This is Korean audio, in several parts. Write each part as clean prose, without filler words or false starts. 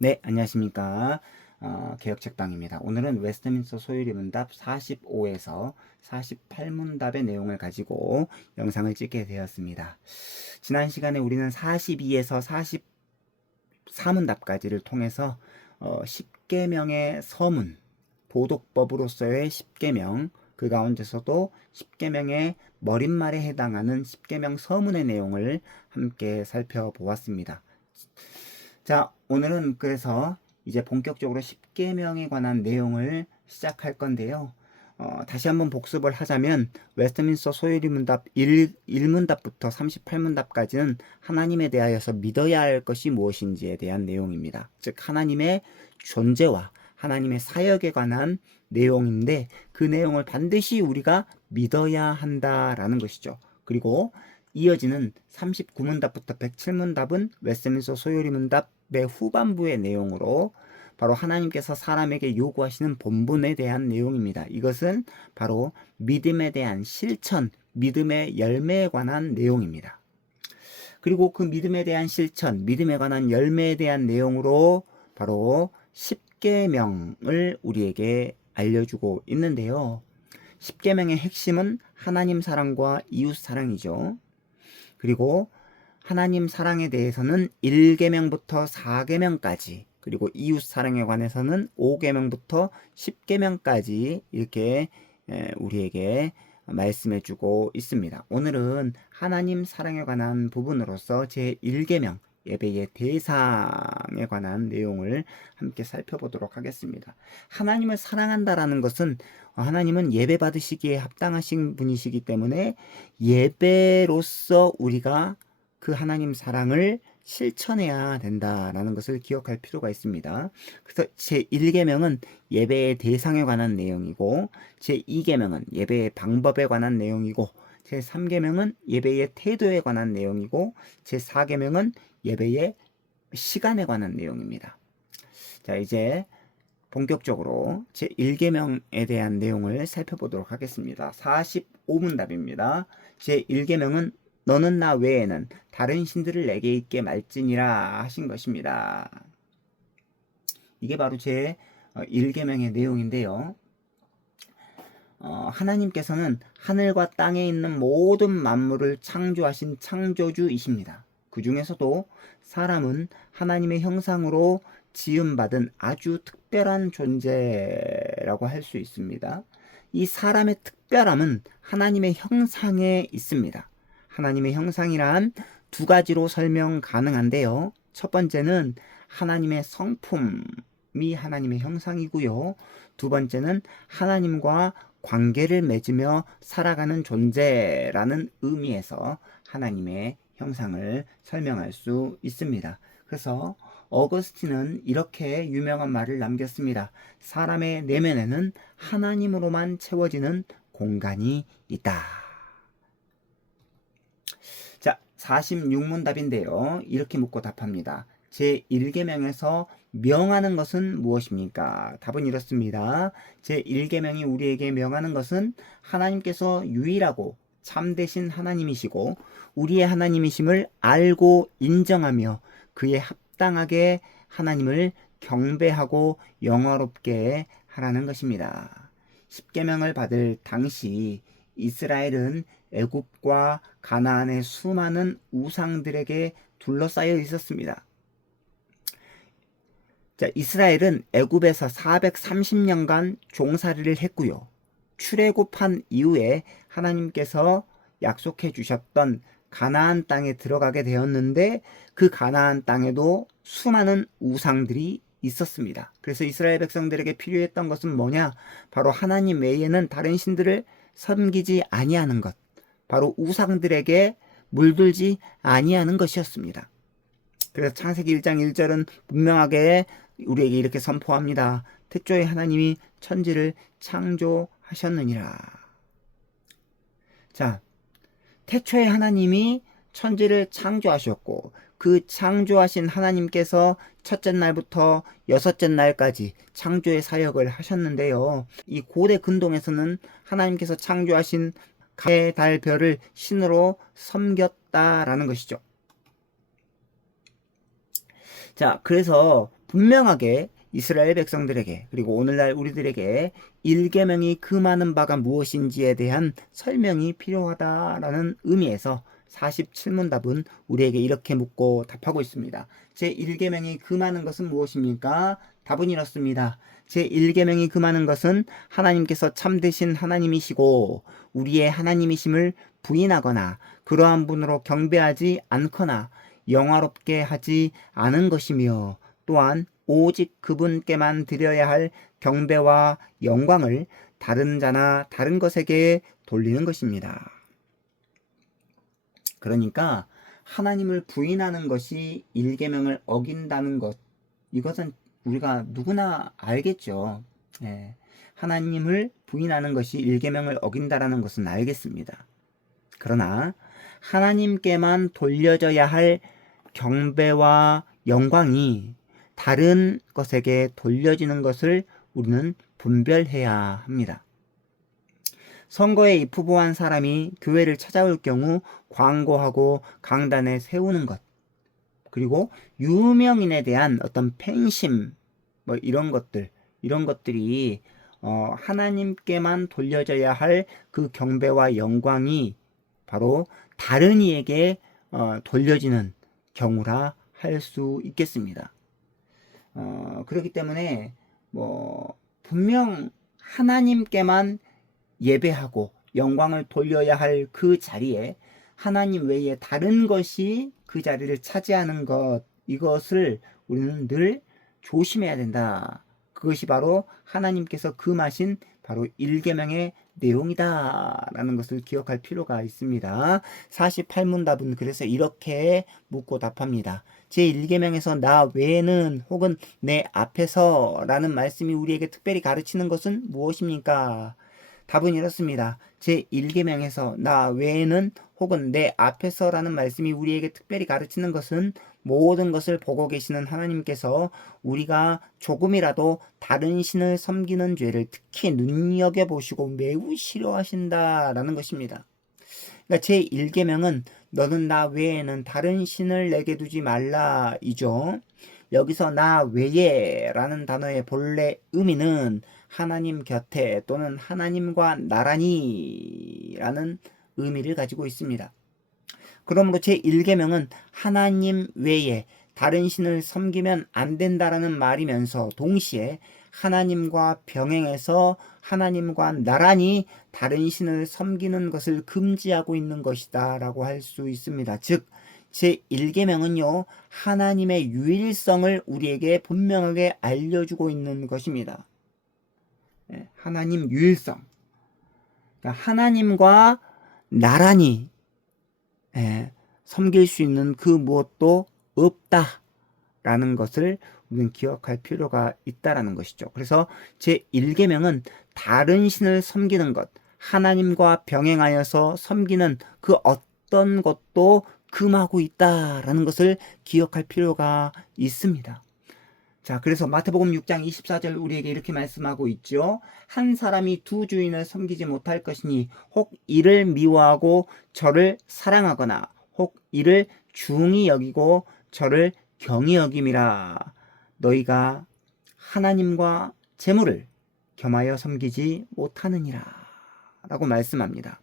네, 안녕하십니까. 개혁책방입니다. 오늘은 웨스트민스터 소유리 문답 45에서 48문답의 내용을 가지고 영상을 찍게 되었습니다. 지난 시간에 우리는 42에서 44문답까지를 통해서 10계명의 서문, 도덕법으로서의 10계명, 그 가운데서도 10계명의 머릿말에 해당하는 10계명 서문의 내용을 함께 살펴보았습니다. 자, 오늘은 그래서 이제 본격적으로 10계명에 관한 내용을 시작할 건데요. 다시 한번 복습을 하자면 웨스트민스터 소유리 문답 1문답부터 38문답까지는 하나님에 대하여서 믿어야 할 것이 무엇인지에 대한 내용입니다. 즉 하나님의 존재와 하나님의 사역에 관한 내용인데 그 내용을 반드시 우리가 믿어야 한다라는 것이죠. 그리고 이어지는 39문답부터 107문답은 웨스트민스터 소유리 문답의 후반부의 내용으로 바로 하나님께서 사람에게 요구하시는 본분에 대한 내용입니다. 이것은 바로 믿음에 대한 실천, 믿음의 열매에 관한 내용입니다. 그리고 그 믿음에 대한 실천, 믿음에 관한 열매에 대한 내용으로 바로 10계명을 우리에게 알려주고 있는데요. 10계명의 핵심은 하나님 사랑과 이웃 사랑이죠. 그리고 하나님 사랑에 대해서는 1계명부터 4계명까지, 그리고 이웃 사랑에 관해서는 5계명부터 10계명까지 이렇게 우리에게 말씀해 주고 있습니다. 오늘은 하나님 사랑에 관한 부분으로서 제1계명 예배의 대상에 관한 내용을 함께 살펴보도록 하겠습니다. 하나님을 사랑한다라는 것은 하나님은 예배 받으시기에 합당하신 분이시기 때문에 예배로서 우리가 그 하나님 사랑을 실천해야 된다라는 것을 기억할 필요가 있습니다. 그래서 제1계명은 예배의 대상에 관한 내용이고, 제2계명은 예배의 방법에 관한 내용이고, 제3계명은 예배의 태도에 관한 내용이고, 제4계명은 예배의 시간에 관한 내용입니다. 자, 이제 본격적으로 제1계명에 대한 내용을 살펴보도록 하겠습니다. 45문답입니다. 제1계명은 너는 나 외에는 다른 신들을 내게 있게 말지니라 하신 것입니다. 이게 바로 제 1계명의 내용인데요. 하나님께서는 하늘과 땅에 있는 모든 만물을 창조하신 창조주이십니다. 그 중에서도 사람은 하나님의 형상으로 지음받은 아주 특별한 존재라고 할 수 있습니다. 이 사람의 특별함은 하나님의 형상에 있습니다. 하나님의 형상이란 두 가지로 설명 가능한데요. 첫 번째는 하나님의 성품이 하나님의 형상이고요. 두 번째는 하나님과 관계를 맺으며 살아가는 존재라는 의미에서 하나님의 형상을 설명할 수 있습니다. 그래서 어거스틴은 이렇게 유명한 말을 남겼습니다. 사람의 내면에는 하나님으로만 채워지는 공간이 있다. 자, 46문답인데요. 이렇게 묻고 답합니다. 제1계명에서 명하는 것은 무엇입니까? 답은 이렇습니다. 제1계명이 우리에게 명하는 것은 하나님께서 유일하고 참되신 하나님이시고 우리의 하나님이심을 알고 인정하며 그에 합당하게 하나님을 경배하고 영화롭게 하라는 것입니다. 10계명을 받을 당시 이스라엘은 애굽과 가나안의 수많은 우상들에게 둘러싸여 있었습니다. 자, 이스라엘은 애굽에서 430년간 종살이를 했고요. 출애굽한 이후에 하나님께서 약속해 주셨던 가나안 땅에 들어가게 되었는데 그 가나안 땅에도 수많은 우상들이 있었습니다. 그래서 이스라엘 백성들에게 필요했던 것은 뭐냐? 바로 하나님 외에는 다른 신들을 섬기지 아니하는 것. 바로 우상들에게 물들지 아니하는 것이었습니다. 그래서 창세기 1장 1절은 분명하게 우리에게 이렇게 선포합니다. 태초에 하나님이 천지를 창조하셨느니라. 자, 태초에 하나님이 천지를 창조하셨고 그 창조하신 하나님께서 첫째 날부터 여섯째 날까지 창조의 사역을 하셨는데요. 이 고대 근동에서는 하나님께서 창조하신 달, 별을 신으로 섬겼다라는 것이죠. 자, 그래서 분명하게 이스라엘 백성들에게 그리고 오늘날 우리들에게 1계명이 금하는 바가 무엇인지에 대한 설명이 필요하다라는 의미에서 47문답은 우리에게 이렇게 묻고 답하고 있습니다. 제1계명이 금하는 것은 무엇입니까? 답은 이렇습니다. 제1계명이 금하는 것은 하나님께서 참되신 하나님이시고 우리의 하나님이심을 부인하거나 그러한 분으로 경배하지 않거나 영화롭게 하지 않은 것이며 또한 오직 그분께만 드려야 할 경배와 영광을 다른 자나 다른 것에게 돌리는 것입니다. 그러니까 하나님을 부인하는 것이 1계명을 어긴다는 것, 이것은 우리가 누구나 알겠죠. 예. 하나님을 부인하는 것이 1계명을 어긴다라는 것은 알겠습니다. 그러나 하나님께만 돌려져야 할 경배와 영광이 다른 것에게 돌려지는 것을 우리는 분별해야 합니다. 선거에 입후보한 사람이 교회를 찾아올 경우 광고하고 강단에 세우는 것, 그리고 유명인에 대한 어떤 팬심, 뭐 이런 것들이 하나님께만 돌려져야 할 그 경배와 영광이 바로 다른 이에게 돌려지는 경우라 할 수 있겠습니다. 그렇기 때문에 분명 하나님께만 예배하고 영광을 돌려야 할 그 자리에 하나님 외에 다른 것이 그 자리를 차지하는 것, 이것을 우리는 늘 조심해야 된다. 그것이 바로 하나님께서 금하신 바로 1계명의 내용이다 라는 것을 기억할 필요가 있습니다. 48문답은 그래서 이렇게 묻고 답합니다. 제1계명에서 나 외에는 혹은 내 앞에서 라는 말씀이 우리에게 특별히 가르치는 것은 무엇입니까? 답은 이렇습니다. 제1계명에서 나 외에는 혹은 내 앞에서라는 말씀이 우리에게 특별히 가르치는 것은 모든 것을 보고 계시는 하나님께서 우리가 조금이라도 다른 신을 섬기는 죄를 특히 눈여겨보시고 매우 싫어하신다라는 것입니다. 그러니까 제1계명은 너는 나 외에는 다른 신을 내게 두지 말라 이죠. 여기서 나 외에 라는 단어의 본래 의미는 하나님 곁에 또는 하나님과 나란히 라는 의미를 가지고 있습니다. 그러므로 제1계명은 하나님 외에 다른 신을 섬기면 안 된다라는 말이면서 동시에 하나님과 병행해서 하나님과 나란히 다른 신을 섬기는 것을 금지하고 있는 것이다 라고 할 수 있습니다. 즉 제1계명은요 하나님의 유일성을 우리에게 분명하게 알려주고 있는 것입니다. 하나님 유일성, 그러니까 하나님과 나란히 섬길 수 있는 그 무엇도 없다라는 것을 우리는 기억할 필요가 있다라는 것이죠. 그래서 제1계명은 다른 신을 섬기는 것, 하나님과 병행하여서 섬기는 그 어떤 것도 금하고 있다라는 것을 기억할 필요가 있습니다. 자, 그래서 마태복음 6장 24절 우리에게 이렇게 말씀하고 있죠. 한 사람이 두 주인을 섬기지 못할 것이니 혹 이를 미워하고 저를 사랑하거나 혹 이를 중히 여기고 저를 경히 여김이라. 너희가 하나님과 재물을 겸하여 섬기지 못하느니라 라고 말씀합니다.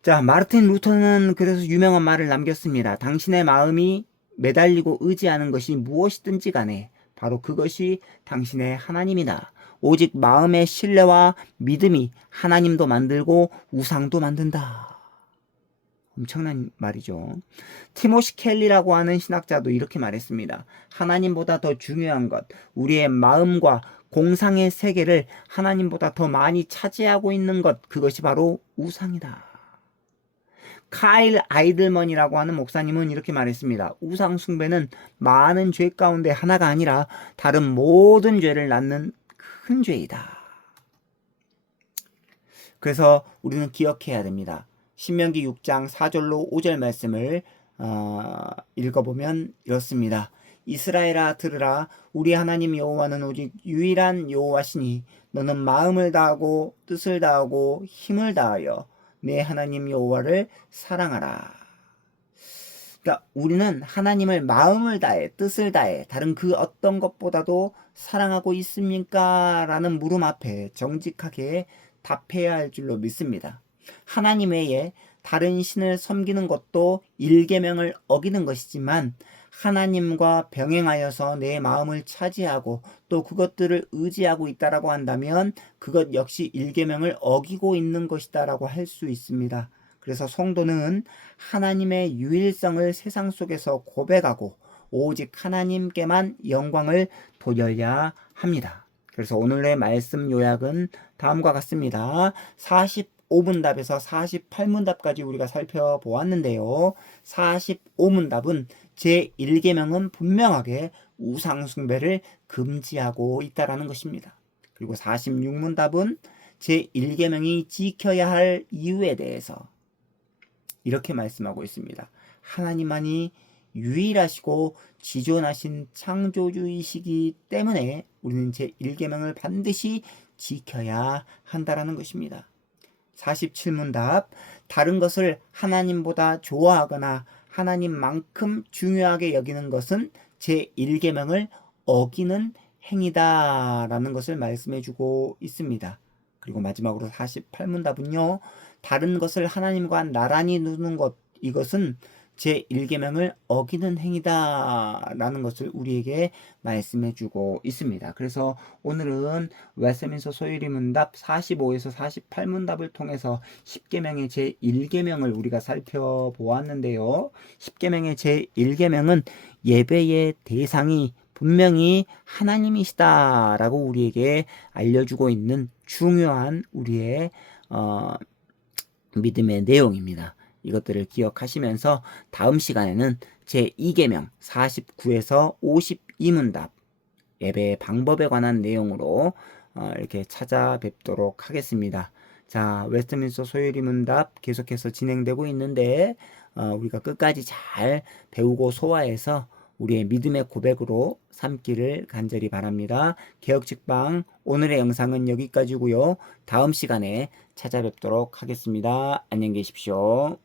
자, 마르틴 루터는 그래서 유명한 말을 남겼습니다. 당신의 마음이 매달리고 의지하는 것이 무엇이든지 간에 바로 그것이 당신의 하나님이다. 오직 마음의 신뢰와 믿음이 하나님도 만들고 우상도 만든다. 엄청난 말이죠. 티모시 켈리라고 하는 신학자도 이렇게 말했습니다. 하나님보다 더 중요한 것, 우리의 마음과 공상의 세계를 하나님보다 더 많이 차지하고 있는 것, 그것이 바로 우상이다. 카일 아이들먼이라고 하는 목사님은 이렇게 말했습니다. 우상 숭배는 많은 죄 가운데 하나가 아니라 다른 모든 죄를 낳는 큰 죄이다. 그래서 우리는 기억해야 됩니다. 신명기 6장 4절로 5절 말씀을 읽어보면 이렇습니다. 이스라엘아 들으라. 우리 하나님 여호와는 오직 유일한 여호와시니 너는 마음을 다하고 뜻을 다하고 힘을 다하여 내 하나님 여호와를 사랑하라. 그러니까 우리는 하나님을 마음을 다해 뜻을 다해 다른 그 어떤 것보다도 사랑하고 있습니까? 라는 물음 앞에 정직하게 답해야 할 줄로 믿습니다. 하나님 외에 다른 신을 섬기는 것도 일계명을 어기는 것이지만 하나님과 병행하여서 내 마음을 차지하고 또 그것들을 의지하고 있다라고 한다면 그것 역시 일계명을 어기고 있는 것이다라고 할 수 있습니다. 그래서 성도는 하나님의 유일성을 세상 속에서 고백하고 오직 하나님께만 영광을 돌려야 합니다. 그래서 오늘의 말씀 요약은 다음과 같습니다. 45문답에서 48문답까지 우리가 살펴보았는데요. 45문답은 제1계명은 분명하게 우상숭배를 금지하고 있다라는 것입니다. 그리고 46문답은 제1계명이 지켜야 할 이유에 대해서 이렇게 말씀하고 있습니다. 하나님만이 유일하시고 지존하신 창조주이시기 때문에 우리는 제1계명을 반드시 지켜야 한다라는 것입니다. 47문답, 다른 것을 하나님보다 좋아하거나 하나님만큼 중요하게 여기는 것은 제1계명을 어기는 행위다라는 것을 말씀해 주고 있습니다. 그리고 마지막으로 48문답은요. 다른 것을 하나님과 나란히 두는 것, 이것은 제1계명을 어기는 행위다라는 것을 우리에게 말씀해 주고 있습니다. 그래서 오늘은 웨스트민스터 소유리 문답 45에서 48문답을 통해서 10계명의 제1계명을 우리가 살펴보았는데요. 10계명의 제1계명은 예배의 대상이 분명히 하나님이시다라고 우리에게 알려주고 있는 중요한 우리의 믿음의 내용입니다. 이것들을 기억하시면서 다음 시간에는 제2계명 49에서 52문답 예배의 방법에 관한 내용으로 이렇게 찾아뵙도록 하겠습니다. 자, 웨스트민스터 소유리 문답 계속해서 진행되고 있는데 우리가 끝까지 잘 배우고 소화해서 우리의 믿음의 고백으로 삼기를 간절히 바랍니다. 개혁직방 오늘의 영상은 여기까지고요. 다음 시간에 찾아뵙도록 하겠습니다. 안녕히 계십시오.